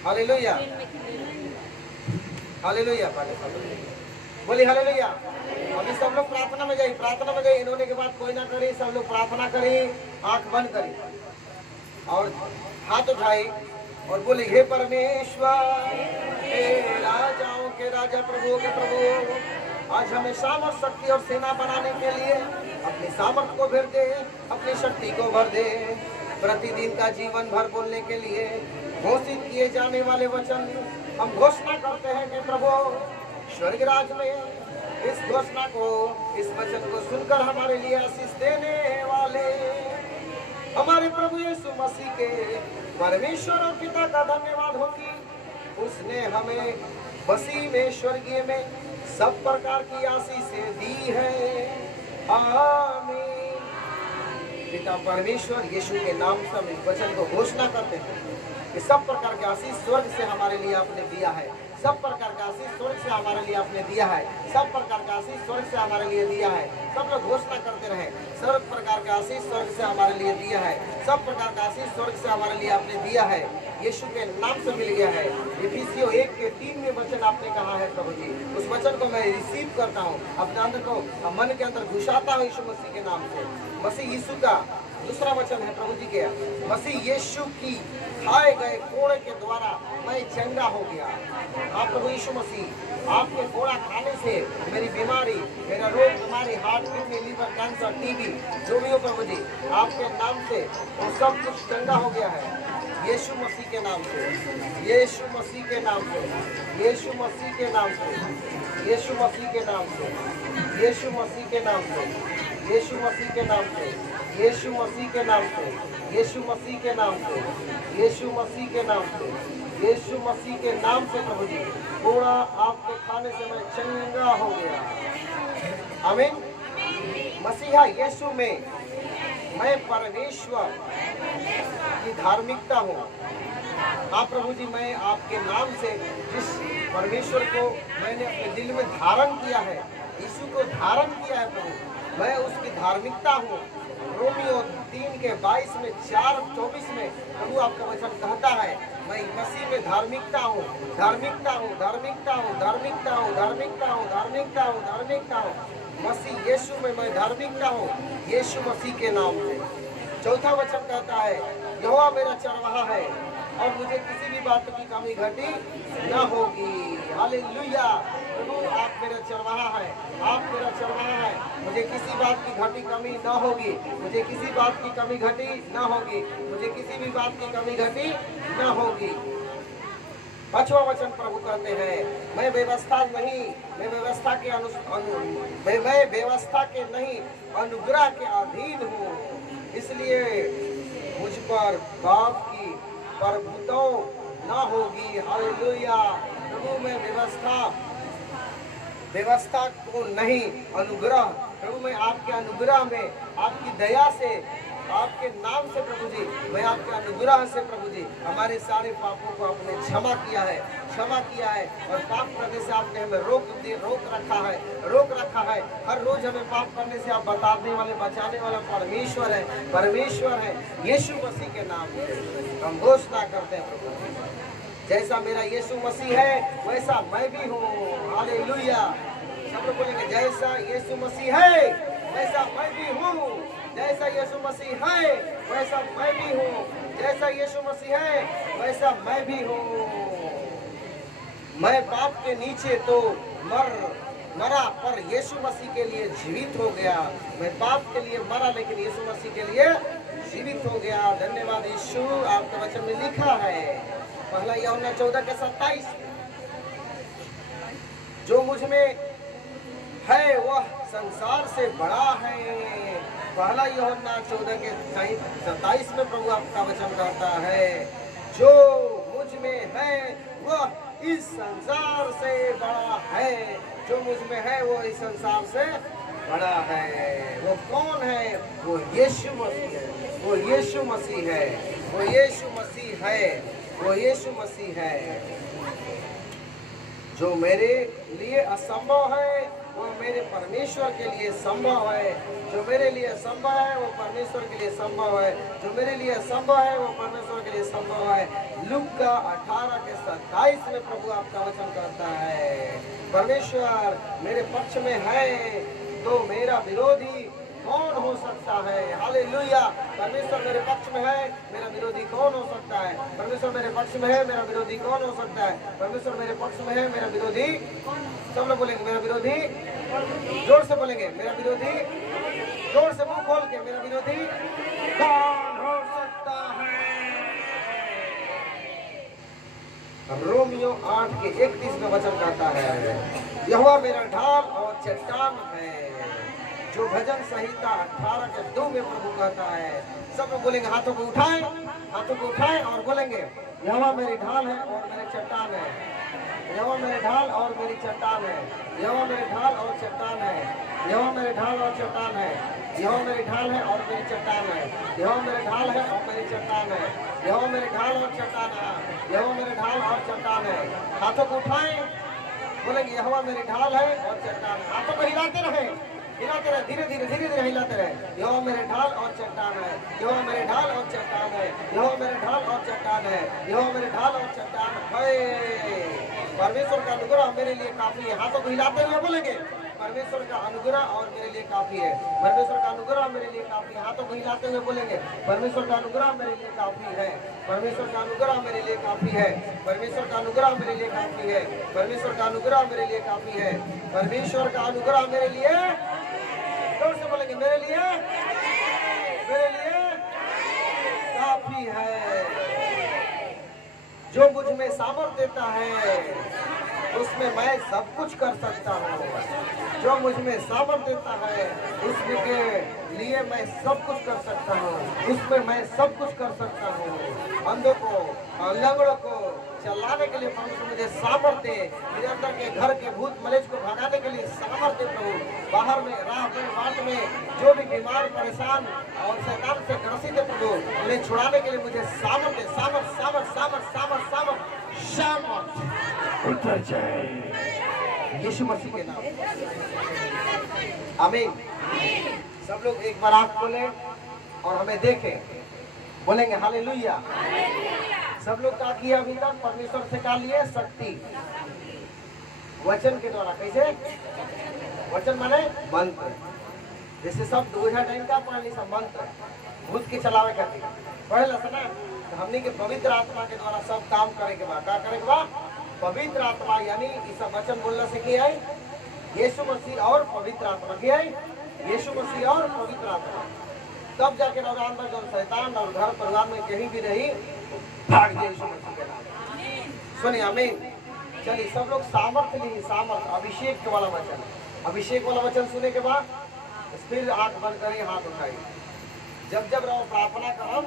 Hallelujah, hallelujah, बोली hallelujah. अभी सब लोग प्रार्थना में जाइए, प्रार्थना में जाइए। इन्होंने के बाद कोई ना करे, सब लोग प्रार्थना करें, आंख बंद करें और हाथ उठाए और बोले हे परमेश्वर, हे राजाओं के राजा, प्रभुओं के प्रभु, आज हमें सामर्थ, शक्ति और सेना बनाने के लिए अपनी सामर्थ को भर दे, अपनी शक्ति को भर दे। प्रतिदिन का जीवन भर बोलने के लिए घोषित किए जाने वाले वचन हम घोषणा करते हैं कि प्रभु स्वर्ग राज में इस घोषणा को, इस वचन को सुनकर हमारे लिए आशीष देने वाले हमारे प्रभु यीशु मसीह के परमेश्वर और पिता का धन्यवाद हो कि उसने हमें मसीह में, स्वर्गीय में सब प्रकार की आशीषें दी है। आमीन। पिता परमेश्वर यीशु के नाम से हम इस वचन को घोषणा करते हैं कि सब प्रकार की आशीष स्वर्ग से हमारे लिए आपने दिया है। सब प्रकार का आशीष स्वर्ग से हमारे लिए आपने दिया है। सब प्रकार का आशीष स्वर्ग से हमारे लिए दिया है। सब लोग घोषणा करते रहे, सब प्रकार का आशीष स्वर्ग से हमारे लिए दिया है। सब प्रकार का आशीष स्वर्ग से हमारे लिए आपने दिया है, यीशु के नाम से मिल गया है। इफिसियों 1:3 में वचन आपने कहा है प्रभु जी, उस वचन को मैं रिसीव करता हूँ, अपने अंदर को, मन के अंदर घुसाता हूँ यीशु मसीह के नाम से। मसीह यीशु का दूसरा वचन है प्रभु जी के, मसीह यीशु की खाए गए कोड़े के द्वारा मैं चंगा हो गया। आप प्रभु यीशु मसीह, आपके कोड़ा खाने से मेरी बीमारी, मेरा रोग, बीमारी, heart, kidney, liver, cancer, TB, जो भी हो प्रभु जी, आपके नाम से वो सब कुछ चंगा हो गया है। यीशु मसीह के नाम से, यीशु मसीह के नाम से, यीशु मसीह के नाम से, यीशु मसीह के नाम से, यीशु मसीह के नाम से, यीशु मसीह के नाम से, यीशु मसीह के नाम से, यीशु मसीह के नाम से, यीशु मसीह के नाम से, यीशु मसीह के नाम से प्रभु जी, थोड़ा आपके खाने से मैं चंगा हो गया। आमीन। मसीहा यीशु में मैं परमेश्वर की धार्मिकता हूँ। हाँ प्रभु जी, मैं आपके नाम से जिस परमेश्वर को मैंने अपने दिल में धारण किया है, यीशु को धारण किया है प्रभु, मैं उसकी धार्मिकता हूँ। रोमियो 3:22 में 4:24 में प्रभु आपका वचन कहता है, मैं मसीह में धार्मिकता हूँ, धार्मिकता हूँ, धार्मिकता हूँ, धार्मिकता हूँ, धार्मिकता हूँ, धार्मिकता हूँ, धार्मिकता हूँ। मसीह यीशु में मैं धार्मिकता हूँ, यीशु मसीह के नाम से। चौथा वचन कहता है, यहोवा मेरा चरवाहा है और मुझे किसी भी बात की कमी घटी न होगी। हालेलुया। प्रभु आप मेरा चरवाहा है, आप मेरा चरवाहा है, मुझे किसी बात की घटी कमी न होगी, मुझे किसी बात की कमी घटी न होगी, मुझे किसी भी बात की कमी घटी न होगी। पांचवा वचन प्रभु कहते हैं, मैं व्यवस्था नहीं, मैं व्यवस्था के मैं व्यवस्था के नहीं, अनुग्रह के अधीन हूँ, इसलिए मुझ पर पाप की प्रभुता न होगी। हालेलुया। प्रभु मैं व्यवस्था को नहीं, अनुग्रह, प्रभु मैं आपके अनुग्रह में, आपकी दया से, आपके नाम से प्रभु जी, मैं आपके अनुग्रह से प्रभु जी हमारे सारे पापों को आपने क्षमा किया है, क्षमा किया है। और पाप करने से आपने हमें रोक रखा है। हर रोज हमें पाप करने से आप बताने वाले, बचाने वाला परमेश्वर है, परमेश्वर है। यीशु मसीह के नाम से हम घोषणा करते हैं प्रभु, जैसा मेरा यीशु मसीह है वैसा मैं भी हूँ। हालेलुया। सब लोग बोलेंगे, जैसा यीशु मसीह है वैसा मैं भी हूँ, जैसा यीशु मसीह है वैसा मैं भी हूँ, जैसा यीशु मसीह है वैसा मैं भी हूँ। मैं पाप के नीचे तो मरा, पर यीशु मसीह के लिए जीवित हो गया। मैं पाप के लिए मरा, लेकिन यीशु मसीह के लिए जीवित हो गया। धन्यवाद यीशु। आपके वचन में लिखा है, पहला यूहन्ना 14:27, जो मुझ में है वह संसार से बड़ा है। पहला यूहन्ना 14:27 में प्रभु आपका वचन कहता है, जो मुझ में है वह इस संसार से बड़ा है। जो मुझ में है वो इस संसार से बड़ा है। वो कौन है? वो यीशु मसीह है, वो यीशु मसीह है, वो यीशु मसीह है, वो यीशु मसीह है। जो मेरे लिए असंभव है वो मेरे परमेश्वर के लिए संभव है। जो मेरे लिए संभव है वो परमेश्वर के लिए संभव है। जो मेरे लिए संभव है वो परमेश्वर के लिए संभव है। लूका 18:27 में प्रभु आपका वचन कहता है, परमेश्वर मेरे पक्ष में है तो मेरा विरोधी कौन हो सकता है। हालेलुया। परमेश्वर मेरे पक्ष में है, मेरा विरोधी कौन हो सकता है। परमेश्वर मेरे पक्ष में है, मेरा विरोधी कौन हो सकता है। परमेश्वर मेरे पक्ष में है, मेरा विरोधी, सब लोग बोलेंगे मेरा विरोधी, जोर से बोलेंगे मेरा विरोधी, जोर से मुंह खोल के, मेरा विरोधी कौन हो सकता है। रोमियो 8:31 में वचन कहता है, यहोवा मेरा ढाल और चट्टान है। जो भजन संहिता 18:2 में प्रभु कहता है। सब लोग बोलेंगे, हाथों को उठाएं, हाथों को उठाएं और बोलेंगे, यहोवा मेरी ढाल है और मेरी चट्टान है। यहोवा मेरे ढाल और मेरी चट्टान है। यहोवा मेरे ढाल और चट्टान है। यहोवा मेरे ढाल और चट्टान है। यहोवा मेरी ढाल है और मेरी चट्टान है। यहोवा मेरे ढाल है और मेरी चट्टान है। यहोवा मेरे ढाल और चट्टान है। यहोवा मेरे ढाल और चट्टान है। हाथों को उठाएं, बोलेंगे यहोवा मेरी ढाल है और चट्टान है। हाथों को हिलाते रहे, हिलाते रहे, धीरे धीरे धीरे धीरे हिलाते रहे। यहोवा मेरे ढाल और चट्टान है। यहोवा मेरे ढाल और चट्टान है। यहोवा मेरे ढाल और चट्टान है। यहोवा मेरे ढाल और चट्टान है। परमेश्वर का अनुग्रह मेरे लिए काफी है। हाथों को हिलाते हुए बोलेंगे, परमेश्वर का अनुग्रह और मेरे लिए काफी है। परमेश्वर का अनुग्रह मेरे लिए काफी है। हाथों को हिलाते हुए बोलेंगे, परमेश्वर का अनुग्रह मेरे लिए काफी है। परमेश्वर का अनुग्रह मेरे लिए काफी है। परमेश्वर का अनुग्रह मेरे लिए काफी है। परमेश्वर का अनुग्रह मेरे लिए काफी है। परमेश्वर का अनुग्रह मेरे लिए, जोर से बोलेंगे, मेरे लिए काफी है। जो मुझ में सामर्थ देता है उसमें मैं सब कुछ कर सकता हूँ। जो मुझ में सामर्थ देता है उसके लिए मैं सब कुछ कर सकता हूँ। उसमें मैं सब कुछ कर सकता हूँ। अंधों को और लंगड़ों को चलाने के लिए परमेश्वर मुझे सामर्थ दे। मेरे अंदर के घर के भूत मलेच को भगाने के लिए सामर्थ दे प्रभु। बाहर में, राह में, बाट में जो भी बीमार, परेशान और शैतान से ग्रसित है प्रभु, उन्हें छुड़ाने के लिए मुझे सामर्थ दे। सामर्थ, सामर्थ, सामर्थ, सामर्थ, सामर्थ, सामर्थ उतर जाए यीशु मसीह के नाम। आमीन। सब लोग एक बार आंख खोलें और हमें देखें, बोलेंगे हालेलुया। सब लोग क्या किया अभी तक? परमेश्वर से क्या लिए? शक्ति वचन के द्वारा। कैसे? वचन माने मंत्र। जैसे सब दूसरा टाइम का पानी सब मंत्र भूत के चलावे करते पढ़े ना, तो हमने के पवित्र आत्मा के द्वारा सब काम करे के बाद क्या करे के बाद? पवित्र आत्मा यानी इस सब वचन बोलने से क्या है? यीशु मसीह और पवित्र आत्मा क्या है? यीशु मसीह और पवित्र आत्मा। तब जाके नौरान में जो शैतान और घर परिवार में कहीं भी रही भाग जाए यीशु मसीह के नाम। सुनिए आमीन। चलिए सब लोग सामर्थ ली, सामर्थ, अभिषेक वाला वचन। अभिषेक वाला वचन सुनने के बाद फिर आंख बंद करिए, हाथ उठाइए। जब जब रहो प्रार्थना करो,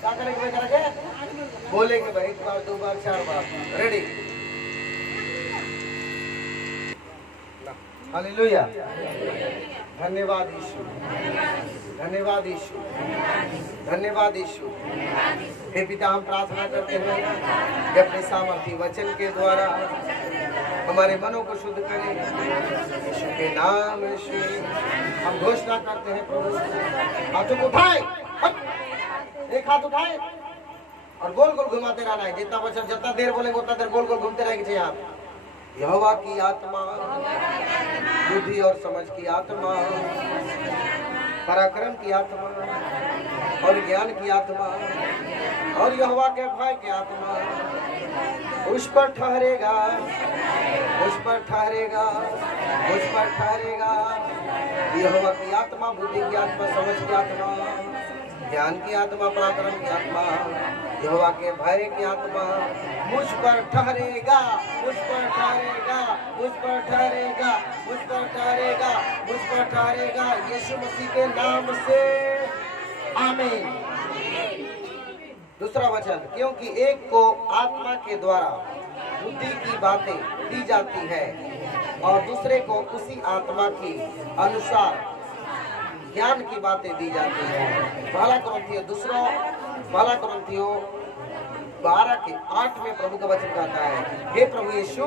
क्या करेंगे? बोलेंगे भाई 1 बार 2 बार 4 बार। रेडी? हालेलुया। धन्यवाद यीशु, धन्यवाद यीशु, धन्यवाद यीशु। हे पिता, हम प्रार्थना करते हैं कि अपने सामर्थी वचन के द्वारा हमारे मनों को शुद्ध करें यीशु के नाम। यीशु हम घोषणा करते हैं प्रभु, हाथों को उठाए, एक हाथ उठाए और गोल गोल घुमाते रहना है। जितना वचन जितना देर बोलेंगे उतना देर गोल गोल घूमते रहेंगे। आप यहोवा की आत्मा, बुद्धि और समझ की आत्मा, पराक्रम की आत्मा और ज्ञान की आत्मा और यहोवा के भय की आत्मा उस पर ठहरेगा, उस पर ठहरेगा, उस पर ठहरेगा। यहोवा की आत्मा, बुद्धि की आत्मा, समझ की आत्मा, ज्ञान की आत्मा, पराक्रम की आत्मा, यहोवा के भय की आत्मा मुझ पर ठहरेगा, मुझ पर ठहरेगा, मुझ पर ठहरेगा, मुझ पर ठहरेगा, मुझ पर ठहरेगा यीशु मसीह के नाम से। आमीन। दूसरा वचन, क्योंकि एक को आत्मा के द्वारा बुद्धि की बातें दी जाती है और दूसरे को उसी आत्मा की अनुसार ज्ञान की बातें दी जाती है। पहला कुरिन्थियों 12 के 8 में प्रभु का वचन कहता है, हे प्रभु यीशु,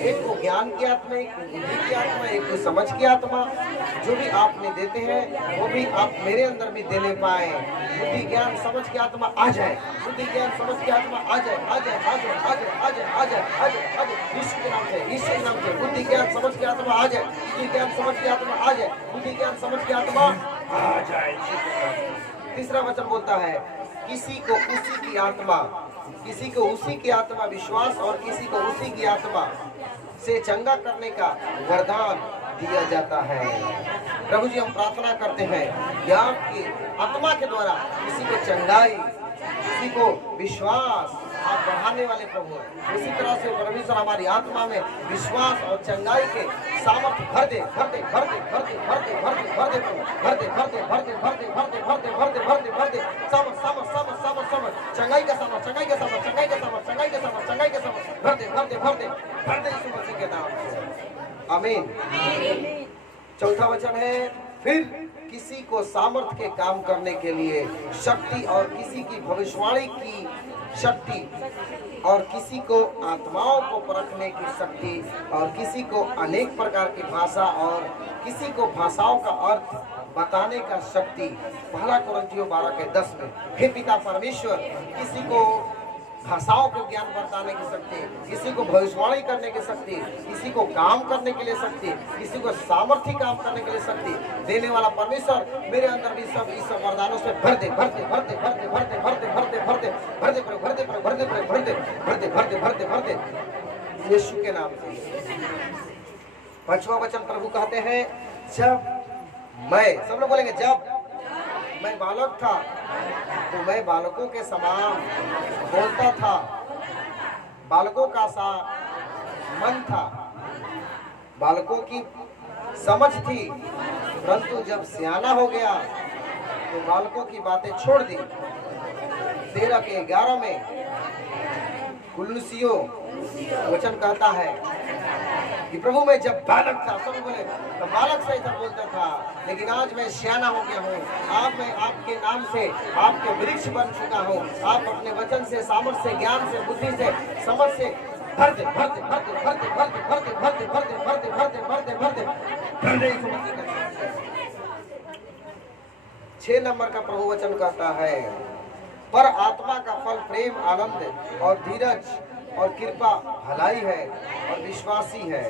एक को ज्ञान की आत्मा, एक को बुद्धि की आत्मा, एक को समझ की आत्मा, जो भी आपने देते हैं वो भी आप मेरे अंदर भी देने पाए। बुद्धि ज्ञान समझ की आत्मा आ जाए, बुद्धि ज्ञान समझ की आत्मा आ जाए, आ जाए, आ जाए, आ जाए, आ जाए, आ जाए, आ जाए, आ जाए, यीशु के नाम से, यीशु के नाम से बुद्धि ज्ञान समझ की आत्मा आ जाए, बुद्धि ज्ञान समझ की आत्मा आ जाए, बुद्धि ज्ञान समझ की आत्मा आ जाए। तीसरा वचन बोलता है, किसी को उसी की आत्मा, किसी को उसी की आत्मा विश्वास और किसी को उसी की आत्मा से चंगा करने का वरदान दिया जाता है। प्रभु जी, हम प्रार्थना करते हैं कि आपकी आत्मा के द्वारा किसी को चंगाई, किसी को विश्वास आप बढ़ाने वाले प्रभु हैं। उसी तरह से परमेश्वर हमारी आत्मा में विश्वास और चंगाई के सामर्थ्य भर दे, भर दे, भर दे, भर दे, भर दे, भर दे, भर दे, भर दे, भर दे, भर दे, भर दे, भर दे, भर दे, भर दे, भर दे, भर दे, सामर्थ, सामर्थ, सामर्थ, सामर्थ, सामर्थ, चंगाई का सामर्थ, चंगाई का सामर्थ, चंगाई का सामर्थ, चंगाई का सामर्थ, चंगाई का सामर्थ, भर दे, भर दे, भर दे, भर दे यीशु मसीह के नाम से। आमीन। चौथा वचन है, फिर किसी को सामर्थ के काम करने के लिए शक्ति और किसी की भविष्यवाणी की शक्ति और किसी को आत्माओं को परखने की शक्ति और किसी को अनेक प्रकार की भाषा और किसी को भाषाओं का अर्थ बताने का शक्ति। पहला कोरिन्थियों 12 के 10 में, हे पिता परमेश्वर, किसी को भाषाओं को ज्ञान बताने की शक्ति, किसी को भविष्यवाणी करने की शक्ति, किसी को काम करने के लिए शक्ति, किसी को सामर्थ्य काम करने के लिए शक्ति देने वाला परमेश्वर मेरे अंदर भी सब इस वरदानों से भर दे, भर दे, भर दे, भर दे, भर दे, भर दे, भर दे, भर दे, भर दे, भर दे, भर दे, भर दे, भर दे, भर दे, भर दे, भर दे, भर दे, यीशु के नाम से। पांचवा वचन प्रभु कहते हैं, जब मैं, सब लोग बोलेंगे, जब मैं बालक था तो मैं बालकों के समान बोलता था, बालकों का सा मन था, बालकों की समझ थी, परंतु जब सियाना हो गया तो बालकों की बातें छोड़ दी। 13 के 11 में कुलुसियों वचन कहता है कि प्रभु मैं जब बालक था, सब बोले तो बालक से इधर बोलता था, लेकिन आज मैं सियाना हो गया हूँ। आज मैं आपके नाम से आपके वृक्ष बन चुका हूँ। आप अपने वचन से, सामर्थ्य से, ज्ञान से, बुद्धि से, समझ से भर दे, भर दे, भर दे, भर दे, भर दे, भर दे, भर दे, भर दे, भर दे, भर दे, भर दे, भर दे, भर दे। 6 नंबर का प्रभु वचन कहता है, पर आत्मा का फल प्रेम, आनंद और धीरज और कृपा, भलाई है और विश्वासी है।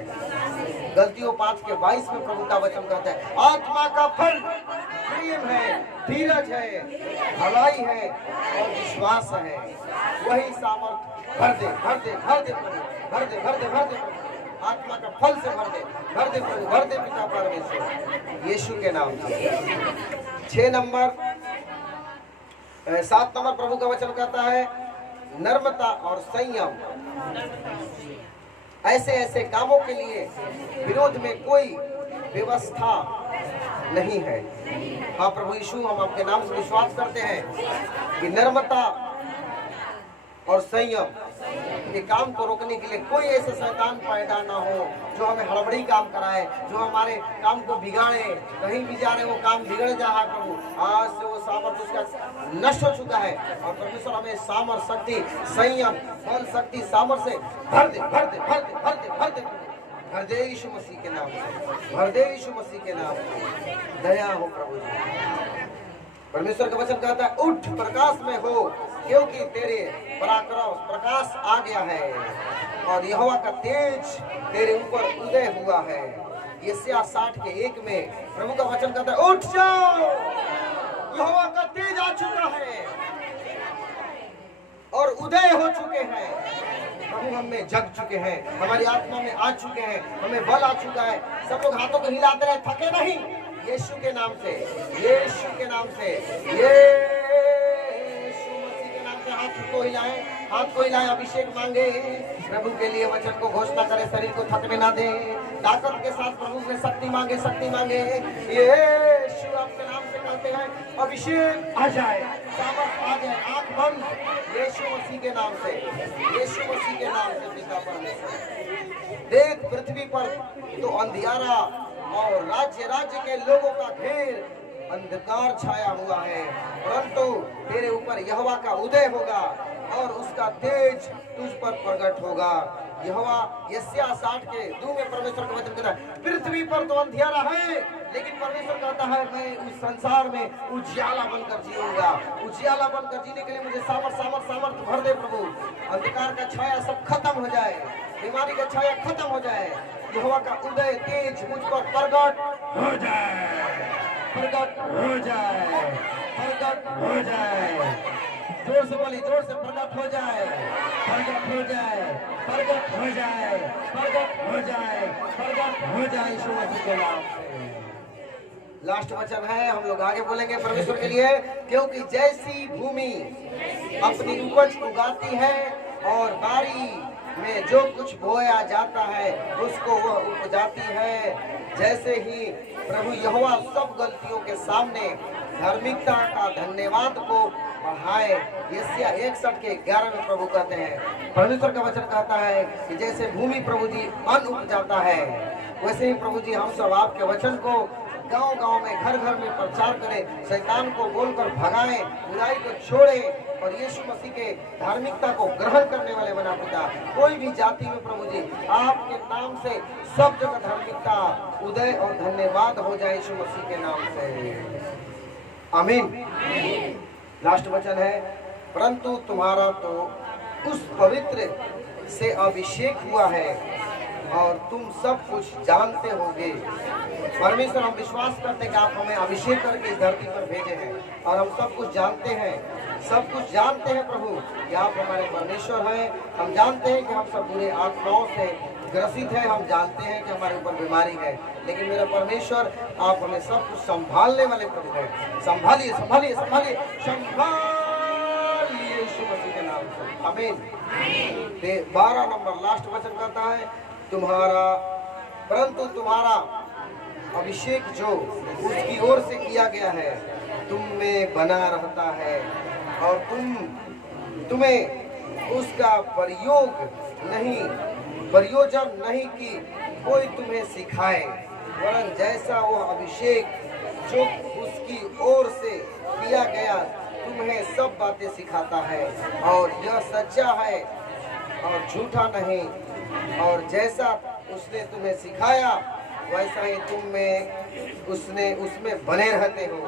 गलतियों 5 के 22 में प्रभु का वचन कहता है, आत्मा का फल प्रेम है, धीरज है, भलाई है और विश्वास है। वही सामर्थ भर दे, भर दे, भर दे, भर दे, भर दे, भर दे, आत्मा का फल से भर दे, भर दे प्रभु, भर दे पिता परमेश्वर यीशु के नाम से। 6 नंबर 7 नंबर प्रभु का वचन कहता है, नर्मता और संयम। ऐसे ऐसे कामों के लिए विरोध में कोई व्यवस्था नहीं है। हाँ प्रभु यीशु, हम आपके नाम से विश्वास करते हैं कि नर्मता और संयम के काम को रोकने के लिए कोई ऐसा शैतान पैदा ना हो जो हमें हड़बड़ी काम कराए, जो हमारे काम को बिगाड़े। कहीं भी जा रहे वो काम बिगड़ जा रहा प्रभु, आज से वो सामर्थ उसका नष्ट हो चुका है और परमेश्वर हमें सामर्थ, शक्ति, संयम, बल, शक्ति, सामर्थ से भर दे, भर दे, भर दे, भर दे, भर दे, भर दे यीशु मसीह के नाम से, भर दे यीशु मसीह के नाम से। दया हो प्रभु जी। परमेश्वर का वचन कहता है, उठ प्रकाश में हो, क्योंकि तेरे पराक्रम प्रकाश आ गया है और यहोवा का तेज तेरे ऊपर उदय हुआ है। यशायाह 60 के 1 में प्रभु का वचन कहता है, उठ जाओ, यहोवा का तेज आ चुका है और उदय हो चुके हैं। प्रभु हम में जग चुके हैं, हमारी आत्मा में आ चुके हैं, हमें बल आ चुका है। सब लोग हाथों को हिलाते रहे, थके नहीं, यीशु के नाम से, यीशु के नाम से, यीशु मसीह के नाम से हाथ को हिलाएं, हाथ को हिलाएं, अभिषेक मांगे, प्रभु के लिए वचन को घोषणा करें, शरीर को थकने ना दे, ताकत के साथ प्रभु से शक्ति मांगे, शक्ति मांगे। यीशु आपके नाम से कहते हैं, अभिषेक आ जाए, सामर्थ आ जाए, आंख बंद, यीशु मसीह के नाम से, यीशु मसीह के नाम से। पिता परमेश्वर, देख पृथ्वी पर तो अंधियारा और राज्य राज्य के लोगों का घेर अंधकार छाया हुआ है, परंतु तेरे ऊपर यहोवा का उदय होगा और उसका तेज तुझ पर प्रकट होगा। यहोवा यशायाह 60 के 2 में परमेश्वर का वचन कहता है, पृथ्वी पर तो अंधियारा है, लेकिन परमेश्वर कहता है मैं उस संसार में उजियाला बनकर जीऊंगा। उजियाला बनकर जीने के लिए मुझे सामर्थ भर दे प्रभु। अंधकार का छाया सब खत्म हो जाए, बीमारी का छाया खत्म हो जाए। यहोवा का उदय तेज मुझ पर प्रकट हो जाए, प्रकट हो जाए, प्रकट हो जाए। जोर से बोली, जोर से, प्रकट हो जाए, प्रकट हो जाए, प्रकट हो जाए, प्रकट हो जाए, प्रकट हो जाए यीशु मसीह के नाम से। लास्ट वचन है, हम लोग आगे बोलेंगे परमेश्वर के लिए। क्योंकि जैसी भूमि अपनी उपज उगाती है और बारी में जो कुछ बोया जाता है उसको वह उपजाती है, जैसे ही प्रभु यहोवा सब गलतियों के सामने धार्मिकता का धन्यवाद को बढ़ाए। यशायाह 61 के 11 में प्रभु कहते हैं, परमेश्वर का वचन कहता है कि जैसे भूमि प्रभु जी अन्न उपजाता है, वैसे ही प्रभु जी हम सब आपके वचन को गांव-गांव में, घर-घर में प्रचार करें, शैतान को बोलकर भगाएं, बुराई को छोड़ें और यीशु मसीह के धार्मिकता को ग्रहण करने वाले बना पिता। कोई भी जाति में प्रभु जी आपके नाम से सब जगह धार्मिकता उदय और धन्यवाद हो जाए यीशु मसीह के नाम से, आमीन। लास्ट वचन है, परंतु तुम्हारा तो उस पवित्र से अभिषेक हुआ है और तुम सब कुछ जानते होगे। परमेश्वर, हम विश्वास करते हैं कि आप हमें अभिषेक करके इस धरती पर भेजे हैं और हम सब कुछ जानते हैं, सब कुछ जानते हैं प्रभु कि आप हमारे परमेश्वर हैं। हम जानते हैं कि हम सब बुरे आत्माओं से ग्रसित हैं, हम जानते हैं कि हमारे ऊपर बीमारी है, लेकिन मेरा परमेश्वर आप हमें सब कुछ संभालने वाले प्रभु हैं। संभालिए, संभालिए, संभालिए, संभालिए यीशु मसीह के नाम से, आमीन। 12 नंबर लास्ट वचन कहता है, परंतु तुम्हारा अभिषेक जो उसकी ओर से किया गया है तुम में बना रहता है और तुम्हें उसका प्रयोजन नहीं कि कोई तुम्हें सिखाए, वरन जैसा वो अभिषेक जो उसकी ओर से किया गया तुम्हें सब बातें सिखाता है और यह सच्चा है और झूठा नहीं, और जैसा उसने तुम्हें सिखाया वैसा ही उसमें बने रहते हो।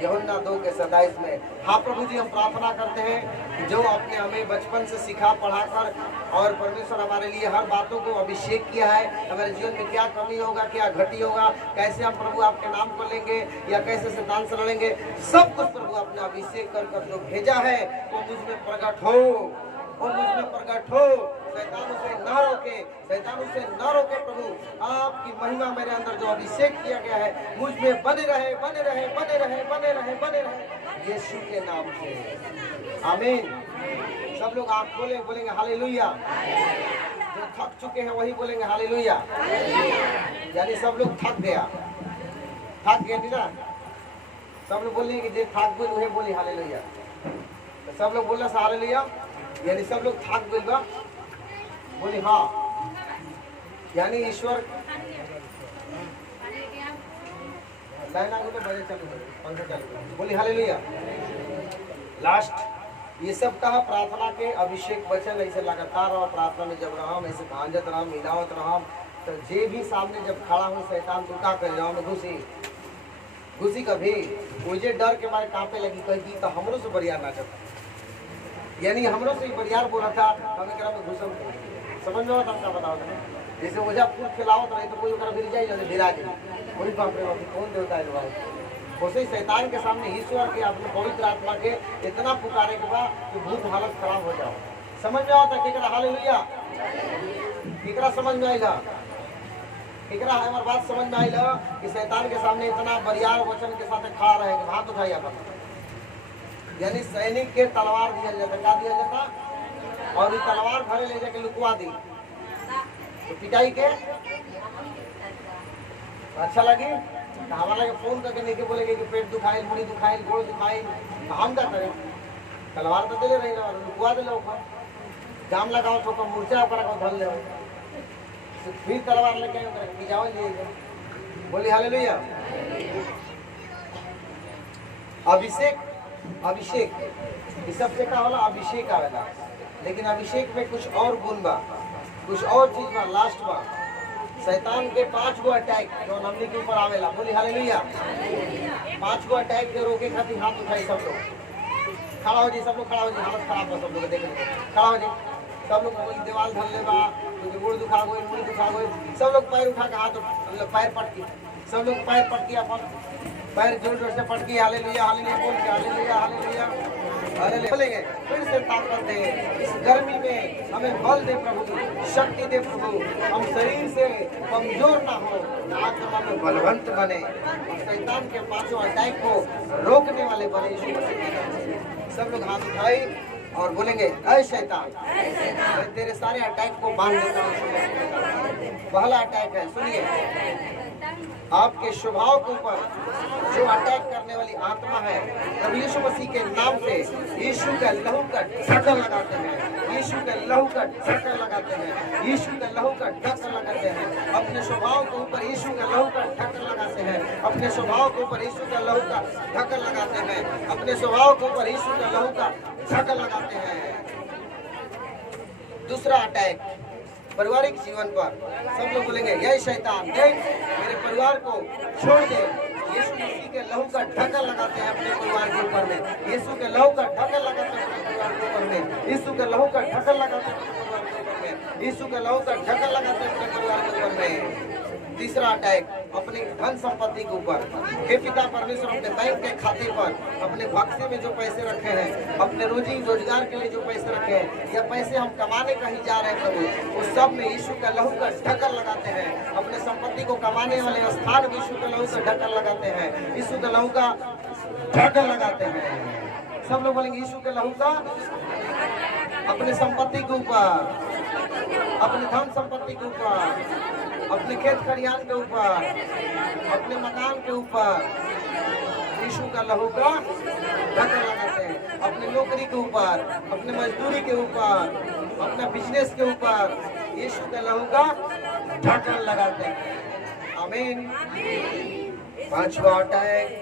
यूहन्ना 2:27 में। हाँ प्रभु जी, हम प्रार्थना करते हैं कि जो आपने हमें बचपन से सिखा पढ़ाकर और परमेश्वर हमारे लिए हर बातों को अभिषेक किया है, हमारे जीवन में क्या कमी होगा, क्या घटी होगा, कैसे हम प्रभु आपके नाम को लेंगे या कैसे शैतान से लड़ेंगे, सब कुछ प्रभु आपने अभिषेक कर जो भेजा है वो मुझ में प्रकट हो, और मुझ में प्रकट हो। शैतान उसे न रोके, शैतान उसे न रोके प्रभु। आपकी महिमा मेरे अंदर जो अभिषेक किया गया है मुझ में बने रहे, बने रहे, बने रहे, बने रहे, बने रहे, यीशु के नाम से, आमीन। सब लोग आप बोलेंगे हालेलुया। जो थक चुके हैं वही बोलेंगे हालेलुया। यानी सब लोग थक गए नहीं ना, सब लोग बोलेंगे कि जे थक गए वही बोली हालेलुया। तो सब लोग बोलना हालेलुया, यानी सब लोग थक गए बा, बोली हाँ, यानी ईश्वर लाइन आगे तो बजे चालू पंखा चालू, बोली हालेलुया। लास्ट ये सब कहा प्रार्थना के अभिषेक वचन, ऐसे लगातार रहो प्रार्थना में, जब रहा ऐसे भांजत रहा, मिलावत रहा, तो जे भी सामने जब खड़ा हो शैतान तो क्या कर रहा में घुसी कभी मुझे डर के मारे कांपे लगी, कही तो हमरों से बरियार नाचता, यानी हमरों से बरियार बोला था, हमें करा में घुसम, समझ में आता क्या बताओ। जैसे ओझा फूल खिलावत रहे तो कोई गिर जाए, जैसे गिरा जाए, वही बाप रे बाप कौन देवता है भाई। उसे शैतान के सामने ईश्वर के अपने पवित्र आत्मा के इतना पुकारे के बाद कि भूत हालत खराब हो जाओ। समझ में आता केकरा हालेलुया, केकरा समझ में आएगा, केकरा हमारी बात समझ में आएगा कि शैतान के सामने इतना बरियार वचन के साथ खड़ा रहेगा, हाथ उठाइए अपन। यानी सैनिक के तलवार दिया जाता, क्या दिया जाता, और ये तलवार घरे ले जाके लुकवा दी तो पिटाई के अच्छा लगे, हमारा फोन करके लेके बोलेगे कि पेट दुखाए, मुड़ी दुखाए, गोड़ दुखाए, हम क्या करें, तलवार तो दे रही ना, लुकवा दे लो, जाम लगाओ तो मूर्छा धल ले, फिर तलवार लेके जाओ बोली हालेलुया। अभिषेक अभिषेक ये सबसे का होला अभिषेक आवेला, लेकिन अभिषेक में कुछ और गुण बा, कुछ और चीज बा, लास्ट बा। शैतान के 5 गो अटैक जो हमने के ऊपर आवेला, बोली हालेलुया। 5 गो अटैक के रोके खातिर हाथ उठाई सब लोग, खड़ा हो जी, सब लोग खड़ा हो जी, हालत खराब है सब लोग देख ले, खड़ा हो जी सब लोग। कोई दीवार धर ले बा, कोई गोड़ दुखा गई, मुड़ी दुखा गई, सब लोग पैर उठा के हाथ पैर पटकी, सब लोग पैर पटकी, अपन पैर जोर जोर से पटकी, हालेलुया हालेलुया बोल के, हालेलुया हालेलुया हालेलुया बोलेंगे। फिर से ताकत दे इस गर्मी में, हमें बल दे प्रभु, शक्ति दे प्रभु, हम शरीर से कमजोर ना हो, आत्मा में बलवंत बने और शैतान के 5 अटैक को रोकने वाले बने यीशु मसीह के नाम से। सब लोग हाथ उठाए और बोलेंगे ऐ शैतान, मैं तेरे सारे अटैक को बांध देता हूँ। पहला अटैक है, सुनिए, आपके स्वभाव के ऊपर जो अटैक करने वाली आत्मा है, प्रभु यीशु मसीह के नाम से यीशु का लहू का ढक्कन लगाते हैं, यीशु का लहू का ढक्कन लगाते हैं, यीशु का लहू का ढक्कन लगाते हैं। अपने स्वभाव के ऊपर यीशु का लहू का ढक्कन लगाते हैं, अपने स्वभाव के ऊपर यीशु का लहू का ढक्कन लगाते हैं, अपने स्वभाव के ऊपर यीशु का लहू का ढक्कन लगाते हैं। दूसरा अटैक पारिवारिक जीवन पर, सब लोग बोलेंगे ये शैतान देख मेरे परिवार को छोड़ दे। यीशु मसीह के लहू का ढक्कन लगाते हैं अपने परिवार के ऊपर में, यीशु के लहू का ढक्कन लगाते हैं अपने परिवार के ऊपर में, यीशु के लहू का ढक्कन लगाते हैं अपने परिवार के ऊपर में, यीशु के लहू का ढक्कन लगाते हैं अपने परिवार के ऊपर में। तीसरा अटैक अपनी धन संपत्ति के ऊपर, हे पिता परमेश्वर अपने बैंक के खाते पर अपने बक्से में जो पैसे रखे हैं, अपने रोजी रोजगार के लिए जो पैसे रखे हैं, या पैसे हम कमाने कहीं जा रहे हैं प्रभु, उस सब में यीशु का लहू का ढक्कन लगाते हैं। अपने संपत्ति को कमाने वाले स्थान में यीशु का लहू का ढक्कन लगाते हैं, यीशु का लहू का ढक्कन लगाते हैं। सब लोग बोलेंगे यीशु के लहू का अपने संपत्ति के ऊपर, अपने धन संपत्ति के ऊपर, अपने खेत खलिहान के ऊपर, अपने मकान के ऊपर यीशु का लहू का ढक्कन लगाते हैं। अपने नौकरी के ऊपर, अपने मजदूरी के ऊपर, अपना बिजनेस के ऊपर यीशु का लहू का ढक्कन लगाते हैं। आमीन। पांचवा अटैक,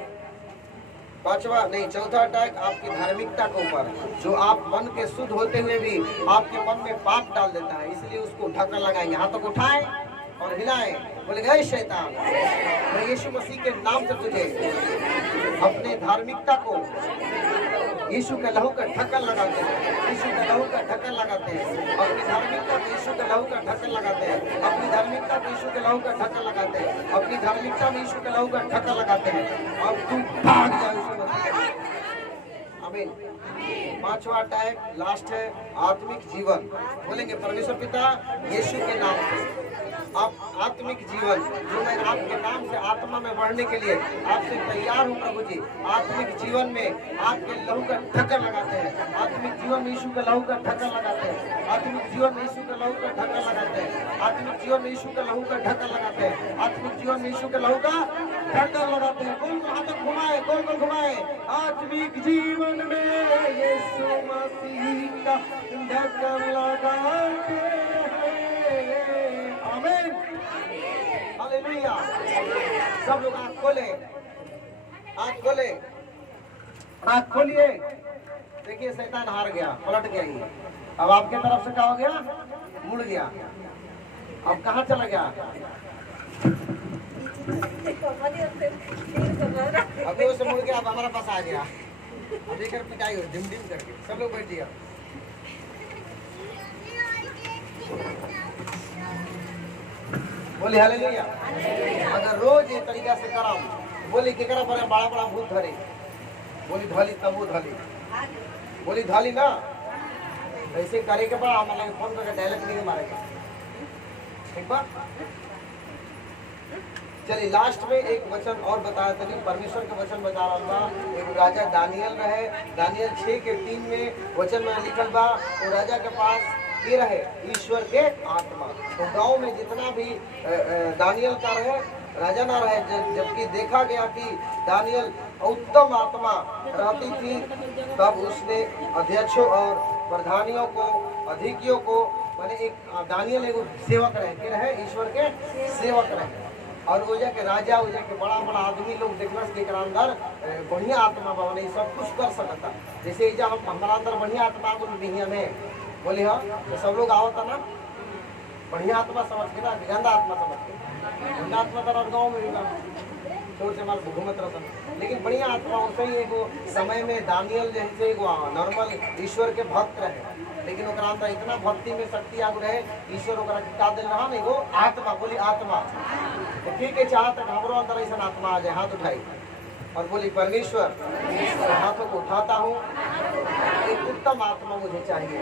पांचवा नहीं चौथा अटैक आपकी धार्मिकता के ऊपर, जो आप मन के शुद्ध होते हुए भी आपके मन में पाप डाल देता है, इसलिए उसको ढक्कन लगाएंगे। हाथों को उठाएं और हिलाएं, बोलेंगे हे शैतान, मैं यीशु मसीह के नाम से तुझे अपने धार्मिकता को यीशु के लहू का ढक्कन लगाते हैं, यीशु के लहू का ढक्कन लगाते हैं। अपनी धार्मिकता को यीशु के लहू का ढक्कन लगाते हैं, अपनी धार्मिकता को यीशु के लहू का ढक्कन लगाते हैं, अपनी धार्मिकता में यीशु के लहू का ढक्कन लगाते हैं। अब तू भाग जा यीशु मसीह। आमीन। पांचवा अटैक लास्ट है आत्मिक जीवन, बोलेंगे परमेश्वर पिता यीशु के नाम से आप आत्मिक जीवन, जो मैं आपके नाम से आत्मा में बढ़ने के लिए आपसे तैयार हूँ प्रभु जी। आत्मिक जीवन में आपके लहू का ढक्कन लगाते हैं, आत्मिक जीवन में यीशु का लहू का ढक्कन लगाते हैं, आत्मिक जीवन में यीशु का लहू का ढक्कन लगाते हैं, आत्मिक जीवन में यीशु का लहू का ढक्कन लगाते हैं, आत्मिक जीवन में यीशु का लहू का ढक्कन लगाते हैं। गोल गोल हाथ घुमाए, गोल गोल घुमाए। आत्मिक जीवन में यीशु मसीह का ढक्कन लगाते हैं। आमीन। हालेलुया। सब लोग आँख खोले, आँख खोले, आँख खोलिए। देखिए शैतान हार गया, पलट गया ये। अब आपके तरफ से क्या हो गया? मुड़ गया। अब कहाँ चला गया? अभी उसे मुड़ गया, अब हमारा पास आ गया। अब लेकर पिटाई हो डिम डिम करके। सब लोग बैठ गया। बोली हालेलुया। अगर रोज ये तरीका से करम, बोली के करा पड़े बड़ा बड़ा भूत धरे, बोली धली तबू धली, बोली धली ना ऐसे करे के बाद हमारे फोन करके डायलॉग नहीं मारेगा, ठीक बा? चलिए लास्ट में एक वचन और बताया था, परमेश्वर का वचन बता रहा था। एक राजा दानियल रहे, दानियल 6:3 में वचन में लिखल बा, वो राजा के पास ये रहे ईश्वर के आत्मा। तो गांव में जितना भी दानियल का रहे, राजा ना रहे, जबकि देखा गया कि दानियल उत्तम आत्मा रहती थी, तब उसने अध्यक्षों और प्रधानियों को, अधिकियों को, माने एक दानियल एक सेवक रहे, क्या रहे? ईश्वर के सेवक रहे। और ओजा के राजा ओजा के बड़ा बड़ा आदमी लोग देखलस के एकरा अंदर बढ़िया आत्मा बा, नहीं सब कुछ कर सकता। जैसे एजा हमारा अंदर बढ़िया आत्मा बोल नहीं हमें बोले हाँ तो सब लोग आवता ना बढ़िया आत्मा समझ के ना गंदा आत्मा समझ के। गंदा आत्मा तो गाँव में भी ना छोड़ से मार घूमत रहता, लेकिन बढ़िया आत्मा उसे ही एगो समय में दानियल जैसे एगो नॉर्मल ईश्वर के भक्त रहे, लेकिन ओकरा अंदर इतना भक्ति में शक्ति आगू रहे ईश्वर ओकरा का दिल रहा एगो आत्मा बोली आत्मा। तो ठीक है चाहत हमरो अंदर ऐसा आत्मा आ जाए, हाथ उठाई और बोली परमेश्वर हाथों को उठाता हूँ, एक उत्तम आत्मा मुझे चाहिए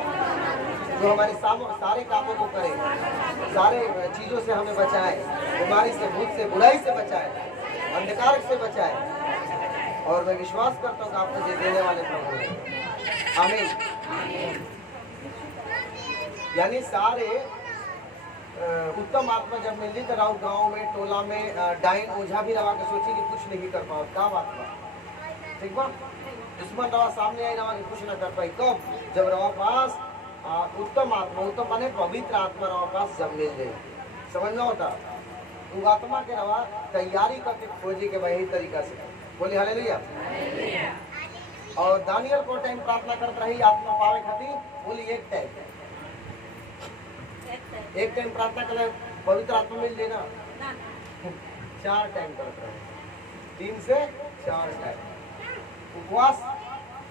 जो हमारे सारे कामों को करे, सारे चीजों से हमें बचाए, बीमारी से भूत से बुराई से बचाए, अंधकार से बचाए। और मैं विश्वास करता हूँ कि आप मुझे देने वाले प्रभु हैं। आमीन। यानी सारे उत्तम आत्मा जब मिली तो राव गाँव में टोला में डाइन ओझा भी रवा के सोची कि कुछ नहीं कर पाओ, क्या बात बा ठीक बा। दुश्मन रवा सामने आई रवा कि कुछ ना कर पाई, कब जब रवा पास उत्तम आत्मा, उत्तम माने पवित्र आत्मा रवा पास जब मिल जाए, समझ में होता तो आत्मा के रवा तैयारी करके खोजे के वही तरीका से बोले हालेलुया। और दानियल को टाइम प्रार्थना करते रही आत्मा पावे खातिर, बोली एक टाइम प्रार्थना करे पवित्र आत्मा मिल लेना, 4 टाइम करते रहे, 3 से 4 टाइम उपवास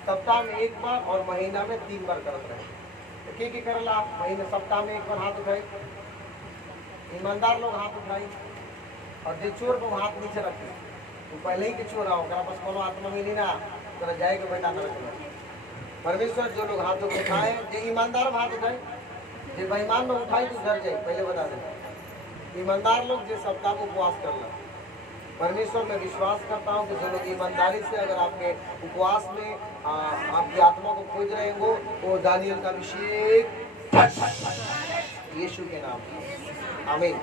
सप्ताह में 1 बार और महीना में 3 बार करते रहे। तो के करला महीने सप्ताह में 1 बार हाथ उठाई, ईमानदार लोग हाथ उठाई, और जो चोर को हाथ नीचे रखे तो पहले ही के चोर आओ बस कोनो आत्मा मिली ना तो जाए के बेटा कर परमेश्वर जो लोग हाथों को उठाए जो ईमानदार हाथ उठाए, जो बेईमान में उठाई तो घर जाए पहले बता दें। ईमानदार लोग जो सप्ताह को उपवास करना, परमेश्वर में विश्वास करता हूँ कि जो लोग ईमानदारी से अगर आपके उपवास में आपकी आत्मा को खोज रहे हो वो दानियल का अभिषेक यीशु के नाम। आमीन।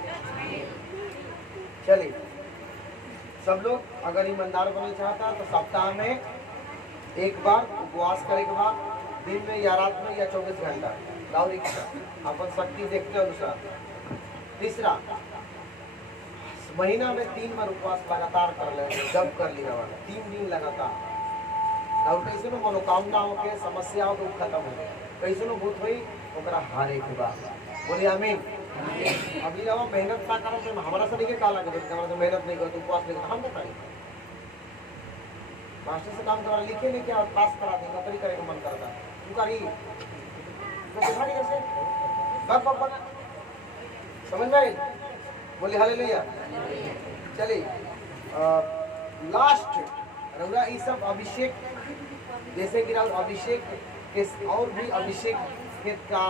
चलिए सब लोग अगर ईमानदार बनना चाहता तो सप्ताह में 1 बार उपवास करे के बाद दिन में या रात में या 24 घंटा लाउरी अपन शक्ति देखते अनुसार। तीसरा महीना में 3 बार उपवास लगातार कर ले, जब कर लिया 3 दिन लगातार और कैसे नो मनोकामनाओं के समस्याओं के खत्म हो, कैसे नो भूत हुई ओकरा हारे के बाद बोलिए आमीन। अभी जब मेहनत ना करो तो हमारा से नहीं काला कर हमारा तो मेहनत नहीं करते उपवास नहीं करते हम क्या करें, मास्टर से काम करा लिखे नहीं क्या पास करा दे नौकरी करे का मन करता तू करी तो दिखाई कैसे बक बक बक समझ में आई बोले हालेलुया। चलिए लास्ट रउरा ये सब अभिषेक जैसे कि अभिषेक के और भी अभिषेक का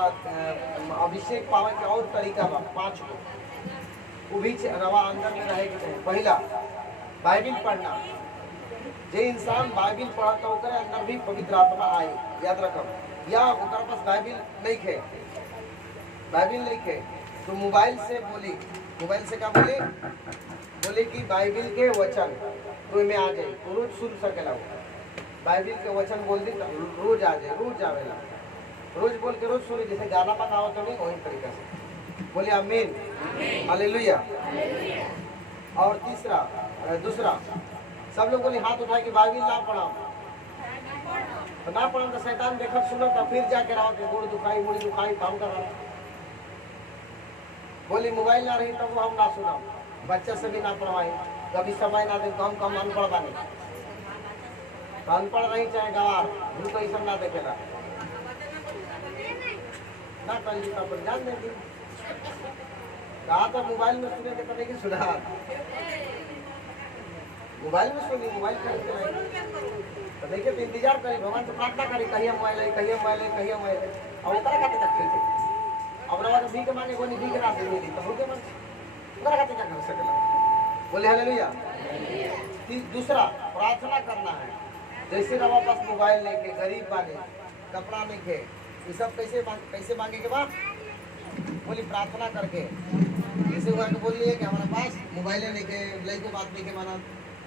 अभिषेक पावे के और तरीका बा 5 को वो भी रवा अंदर में रहे के। पहला बाइबिल पढ़ना, जे इंसान बाइबिल पढ़ता होकर अंदर भी पवित्र आत्मा आए, याद रखो। या ओकर पास बाइबिल नहीं है तो मोबाइल से बोली, मोबाइल से क्या बोले कि बाइबिल के वचन तो में आ जाए तो रोज सुन सकेला, बाइबिल के वचन बोल दी रोज आ जाए, रोज आवेला, रोज बोल के रोज सुनी, जैसे गाना पकाओ तो नहीं वही तरीका से बोले आमीन हालेलुया। और दूसरा सब लोगों ने हाथ उठाए कि बाइबिल ना पढ़ा तो ना पढ़ा तो शैतान देखा सुनो तो फिर जाके रहो कि गोड़ दुखाई मुड़ी दुखाई काम कर रहा बोली मोबाइल ना रही तो वो हम ना सुना, बच्चा से भी ना पढ़वाई, कभी समय ना दे तो हम अनपढ़ बने, अनपढ़ नहीं चाहे गवार भूत तो सब ना देखेगा ना कर ली पर जान देंगे कहा था मोबाइल में सुने के तरह की सुना, मोबाइल में सुनी मोबाइल खरीदते नहीं तो देखिए तो इंतजार करी भगवान से प्रार्थना करी कहिए मोबाइल है कहिए मोबाइल है कहिए मोबाइल है और उतर खाते तक थे अब रवा भीख मांगे कोई भीख ना दे मिली तो होके मन उतर खाते क्या कर सकेला बोले हालेलुया। दूसरा प्रार्थना करना है, जैसे रवा पास मोबाइल नहीं के गरीब बाने कपड़ा नहीं खे ये सब कैसे मांगे के बाद बोली प्रार्थना करके, जैसे वहाँ के बोल लिए कि हमारे पास मोबाइल नहीं के लई को बात नहीं के माना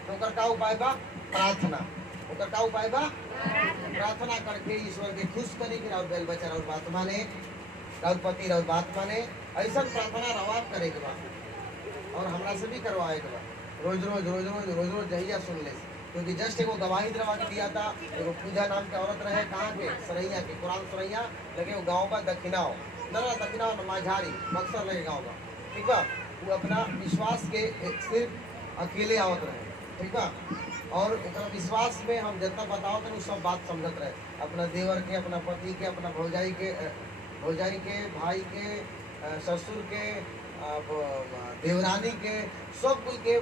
तो ओकर का उपाय बा प्रार्थना, ओकर का उपाय बा प्रार्थना करके ईश्वर के खुश करी कि राउर बैल बच्चा राउर बात माने, राउर पति राउर बात माने, ऐसा प्रार्थना रवा करे के बाद और हमरा से भी करवाए के बाद रोज रोज रोज रोज रोज रोज जहिया सुन ले, क्योंकि जस्ट एगो गवाही दरवा के दिया था। एगो पूजा नाम के औरत रहे, कहाँ के सरैया के, कुरान सरैया लगे वो गाँव का दक्षिणाओ ना दक्षिणाओ माझारी बक्सर लगे गाँव का, ठीक बा। वो अपना विश्वास के सिर्फ अकेले आवत रहे, ठीक बा। और एक विश्वास में हम जितना बताओ तो सब बात समझत रहे, अपना देवर के, अपना पति के, अपना भौजाई के, भाई के, ससुर के, देवरानी के, सब कोई के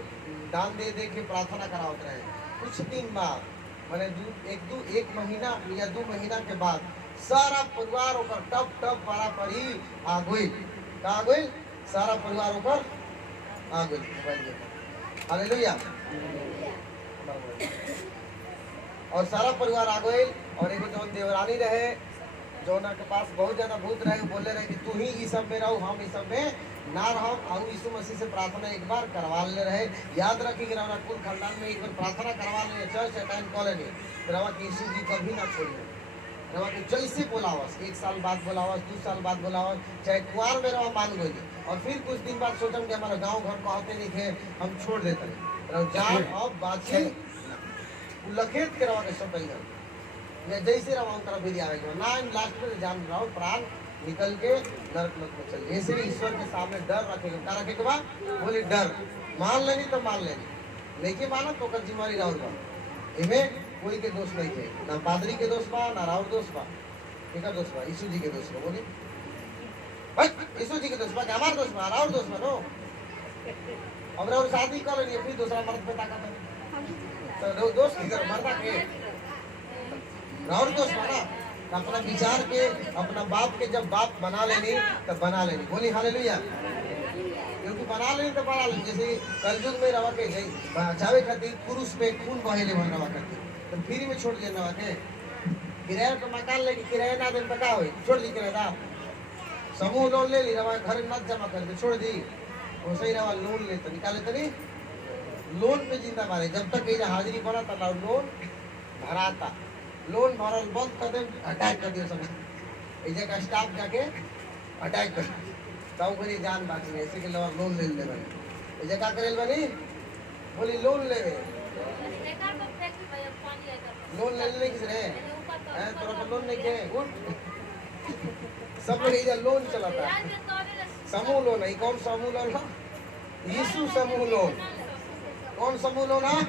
दान दे दे के प्रार्थना करावत रहे। कुछ दिन बाद मैंने एक महीना या 2 महीना के बाद सारा परिवार ऊपर टप टप पारा पड़ी आ गई, कहा गई सारा परिवार ऊपर आ गई। हालेलुया। और सारा परिवार आ गई। और एगो जो देवरानी रहे, जोना के पास बहुत ज्यादा भूत रहे, बोले रहे कि तू ही इस सब में रहो, हम इस सब में ना रहो। और यीशु मसीह से प्रार्थना एक बार करवा ले रहे। याद रखी कि रवा कुल खानदान में एक बार प्रार्थना करवा ले, चर्च अटेंड कर लेंगे, रवा की यीशु जी कभी ना छोड़िए। रवा के जैसे बोलावस, 1 साल बाद बोलावस, 2 साल बाद बोलावस, चाहे कुआर में रवा मान गई। और फिर कुछ दिन बाद सोचम कि हमारा गाँव घर कहते नहीं थे, हम छोड़ देते जान अब बात है लखेत के रवा के सब या जैसे रवा तरफ भी आएगा ना, लास्ट में जान रहा प्राण निकल के नरक मत में चल। जैसे ईश्वर के सामने डर रखेगा, क्या रखे के बाद बोले डर मान लेनी तो मान लेनी, लेके माना तो कर जिम्मेवारी राहुल बा। इनमें कोई के दोस्त नहीं थे, ना पादरी के दोस्त बा, ना राहुल दोस्त बा, ठीक है दोस्त बा, यीशु जी के दोस्त बा। बोली यीशु जी के दोस्त बा, हमारे दोस्त बा, राहुल दोस्त बा नो। अब राहुल शादी कर लेनी, फिर दूसरा मर्द पे ताकत है तो दोस्त की तरफ मर्दा के राहुल दोस्त बना। अपना विचार के, अपना बाप के जब बाप बना लेनी तब बना लेनी। बोली हालेलुया। क्योंकि बना लेनी तो बना लेनी। जैसे कलयुग में रवा के बचावे खातिर पुरुष पे खून बहेले बन रवा करती, तो फ्री में छोड़ दिया रवा के। किराया तो मकान लेके किराया ना देन पका हो, छोड़ दी किराया। समूह लोन ले ली, रवा घर मत जमा कर दे, छोड़ दी। वैसे ही रवा लोन लेते निकाले तो नहीं, लोन पे जिंदा मारे। जब तक ये हाजिरी बना था लोन भराता, लोन भरल बंद कर दे, अटैक कर दियो सब इजे का स्टाफ जाके अटैक कर तब करी जान बाकी। ऐसे के लोन ले ले बनी इजे का करेल बनी, बोली लोन ले लोन ले किस रे हैं, तोरा को लोन नहीं के उठ सब लोग इधर लोन चलाता है। समूह लोन है, कौन समूह लोन है? यीशु समूह लोन। कौन समूह लोन है?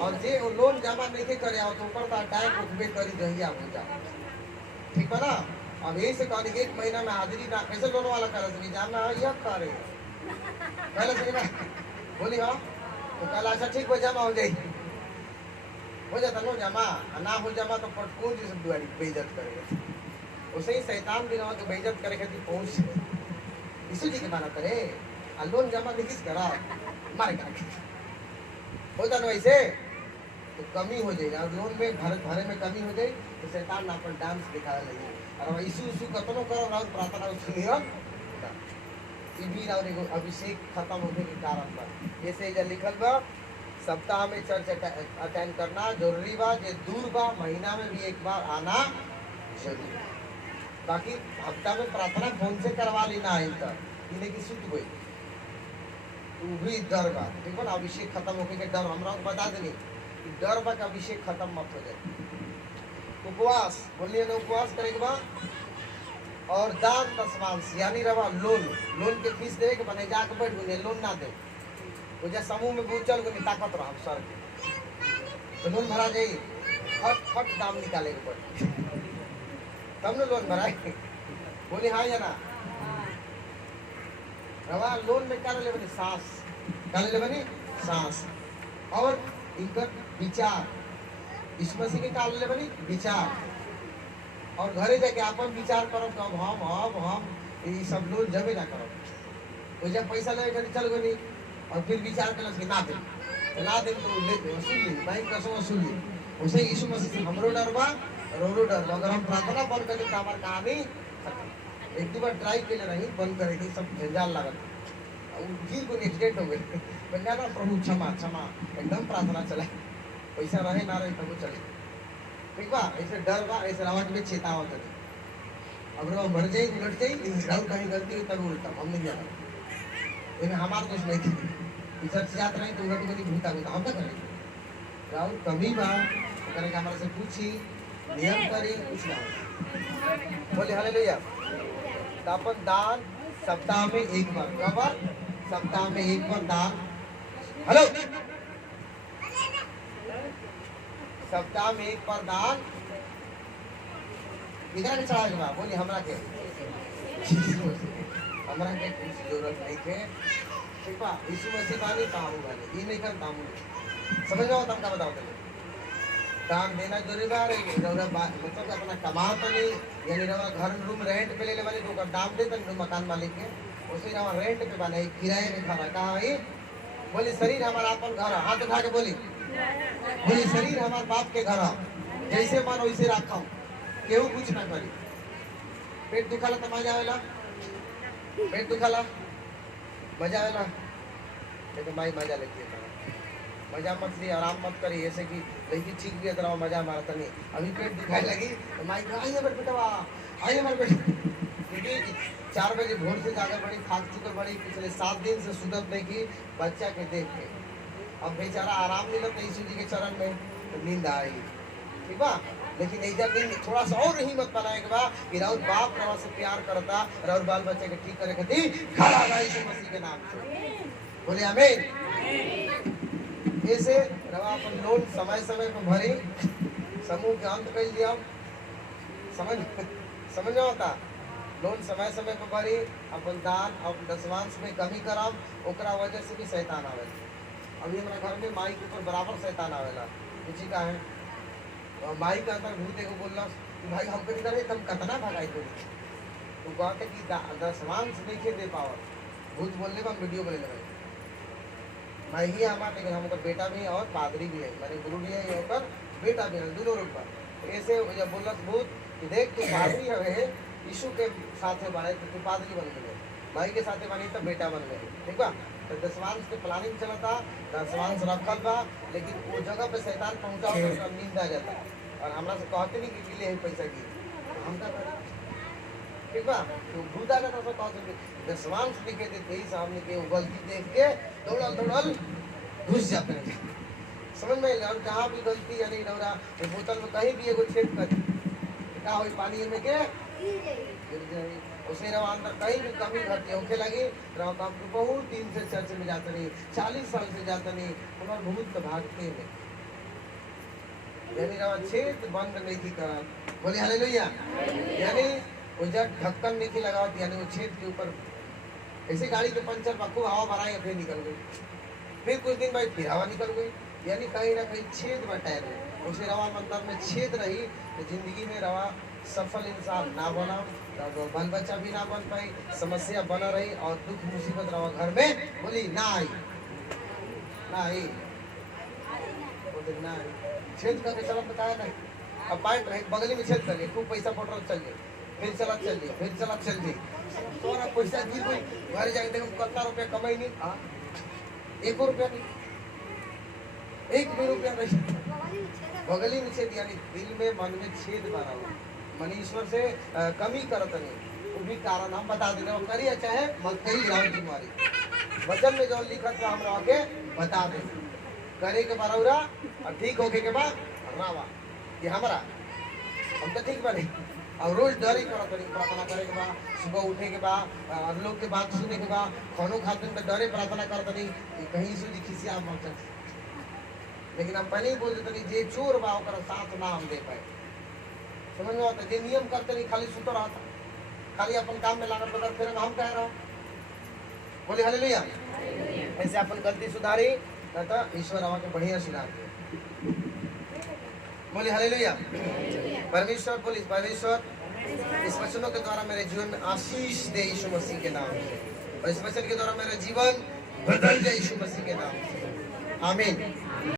और जे लोन जमा नहीं करे आओ तो ऊपर टाइम उठबे करी जहिया हो जा, ठीक है ना। अब यही से कहनी 1 महीना में हाजिरी ना कैसे लोन वाला कर सके, जानना है यह करे पहले से ना बोली हाँ तो कल अच्छा ठीक हो जमा हो जाए, हो जाता नो जमा, ना हो जमा तो पटकून जी सब दुआरी बेइज्जत करेगा। उसे ही शैतान भी रहा तो बेइज्जत करे खातिर पहुंच यीशु जी के माना करे। लोन जमा नहीं किस करा मारे का होता ना वैसे तो कमी हो जाएगा। और लोन में भरे में कमी हो जाए तो शैतान अपन डांस दिखाने लगे। और यीशु यीशु कतनो करो राउत प्रार्थना सुनिए ये भी और एगो अभिषेक खत्म होने के कारण बा। जैसे इधर लिखल बा सप्ताह में चर्च अटेंड करना जरूरी बा, जे दूर बा महीना में भी 1 बार आना जरूरी। बाकी हफ्ता में प्रार्थना फोन से करवा लेना है तब इन्हें की सुत गई भी डर बा, ठीक है ना। अभिषेक खत्म होके के डर हमरा को बता देनी कि डर बा का अभिषेक खत्म मत हो जाए। उपवास बोलिए ना, उपवास करेंगे बा। और दान दशमांश यानी रवा लोन के फीस देवे के बने जाके बैठ गए, लोन ना दे वो जा समूह में बहुत चल गई ताकत रहा सर के तो लोन भरा जाए, फट दाम निकाले के पड़े तब न लोन भराए। बोली हाँ या ना। रवा लोन में क्या ले बनी सांस, क्या ले बनी सांस। और इनका विचार, इस मसीह के काल ले बनी विचार। और घरे जाके अपन विचार करो कब हम ये सब लोग जमे ना करो। तो जब पैसा ले चल गई और फिर विचार कर ना दे तो वसूल ली, बैंक कसो वसूल ली। उसे यीशु मसीह से हमरो डर बा, रोरो डर बा। अगर हम प्रार्थना बंद करें तो हमारी कहानी खत्म। 1-2 बार ट्राई के लिए नहीं बंद करेगी, सब झंझाल लागत फिर कोई एक्सीडेंट हो गई ना प्रभु क्षमा क्षमा एकदम प्रार्थना चले, पैसा रहे ना रहे तब चले, ठीक बा। ऐसे डर बा, ऐसे आवाज में चेतावत है। अगर वो मर जाए उलट जाए राहुल कहीं गलती हुई तब उल्टा हम नहीं जाना। इन्हें हमार कुछ नहीं थी इधर से जात रही तो उधर कभी भूता भूता हम क्या करें राहुल कमी बा करे कि हमारे से पूछी नियम करी कुछ ना बोले हालेलुया। तो अपन दान सप्ताह में एक बार कब सप्ताह में एक बार दान हेलो सप्ताह में एक बार दान इधर के चढ़ा के बा बोली हमरा के कुछ जरूरत नहीं थे ठीक बा यीशु मसीह बानी काम वाले ये नहीं कर काम समझ लो तुम क्या बताओ तुम दान देना जरूरी बा मतलब अपना कमा तो नहीं यानी रवा घर रूम रेंट पे ले ले वाली तो दाम दे तो मकान मालिक के उसी रवा रेंट पे बना किराए में खा कहा है बोली शरीर हमारा अपन घर हाथ उठा के बोली बोली शरीर हमारे बाप के घर जैसे मन वैसे रखा केहू कुछ ना करी पेट दुखाला तो मजा आवेला पेट दुखाला मजा आवेला लेकिन माई मजा लेती है मजा मत ली आराम मत करी ऐसे कि लड़की ठीक भी है मजा मारता नहीं अभी पेट दुखाने लगी तो माई कहा आइए मेरे बेटा आइए मेरे बेटा क्योंकि 4 बजे भोर से जाकर बड़ी खाक चुकर बड़ी पिछले 7 दिन से सुधर नहीं की बच्चा के देख के अब बेचारा आराम मिलता यीशु जी के चरण में तो नींद आई ठीक बा लेकिन इधर नींद थोड़ा सा और हिम्मत बनाएगा बा कि राउर बाप रवा से प्यार करता राउर बाल बच्चे के ठीक करे खातिर खड़ा बा यीशु मसीह के नाम से बोले आमीन। ऐसे रवा अपन लोन समय समय पर भरी समूह के अंत कर दिया समझ होता लोन समय समय पर भरी अपन दान अपन दशमांश में कमी कराम ओकरा वजह से भी शैतान आवे अभी हमारा घर में माई के ऊपर बराबर शैतान आवेला पूछी का है माई का अंदर भूत को बोलना कि भाई हम कभी करे तुम कतना भगाई तो कहते कि दशमांश नहीं दे पावर भूत बोलने में वीडियो बने लगे माई ही हमारे लेकिन हम बेटा भी है और पादरी भी है मैंने गुरु भी है और बेटा भी है दोनों रूप पर ऐसे जब बोलना भूत कि देख तू पादरी है यीशु के साथ बने तो तू पादरी बन गए माई के साथ बनी तो बेटा बन गए ठीक बा तो दशमांश के प्लानिंग चलता दशमांश रखल बा लेकिन वो जगह पे शैतान पहुंचा तो नींद आ जाता और हमरा से कहते नहीं कि ले पैसा की हम का ठीक बा तो भूत आ जाता तो कहते दशमांश लिखे देते ही सामने के गलती देख के दौड़ल घुस जाते हैं समझ में और जहाँ भी गलती यानी नौरा बोतल में कहीं भी एगो छेद कर क्या हो पानी में के गिर जाए उसे रवा अंदर कहीं भी कमी घटती होके लगी रवा काम को बहुत दिन से चर्च में जाता नहीं 40 साल से जाता नहीं हमारे भूत तो भागते हैं यानी रवा छेद बंद नहीं थी करा बोले हालेलुया यानी वो जब ढक्कन नहीं थी लगावत यानी वो छेद के ऊपर ऐसे गाड़ी के पंचर पर खूब हवा भराई फिर निकल गई फिर कुछ दिन बाद फिर हवा निकल गई यानी कहीं ना कहीं छेद में टायर में उसे रवा अंदर में छेद रही तो जिंदगी में रवा सफल इंसान ना बना बाल बच्चा भी ना बन पाई समस्या बना रही और दुख मुसीबत रहा घर में बोली ना आई छेद करके चला बताया नहीं अब पॉइंट रहे बगली में छेद कर खूब पैसा पेट्रोल चल गए फिर चला चल दी थोड़ा पैसा गिर गई घर जाके देखो कितना रुपया कमाई नहीं 1 रुपया नहीं 1 भी रुपया नहीं बगली में छेद यानी दिल में मन में छेद मारा हुआ मन ईश्वर से कमी करत नहीं वो भी कारण हम बता दे रहे करिए चाहे मत करी राम तुम्हारी वचन में जो लिखत है हमरा के बता दे करे के बरौरा और ठीक होके के बाद रावा ये हमरा हम तो ठीक बने और रोज डर ही करत नहीं प्रार्थना करे के बाद सुबह उठे के बाद लोग के बात सुने के बाद खानो खाते में डरे प्रार्थना करत नहीं कि कहीं से खिसिया मत लेकिन हम पहले ही बोल देते नहीं जे चोर बा ओकर साथ ना हम दे पाए समझ में आता जे नियम करते नहीं खाली सुतो रहता खाली अपन काम में लागत बदल फिर हम कह रहा बोले हालेलुया ऐसे अपन गलती सुधारी तो ईश्वर आवा के बढ़िया सुधार दे बोले हालेलुया परमेश्वर बोले परमेश्वर इस वचनों के द्वारा मेरे जीवन में आशीष दे यीशु मसीह के नाम से और इस वचन के द्वारा मेरा जीवन बदल दे यीशु मसीह के नाम से आमीन।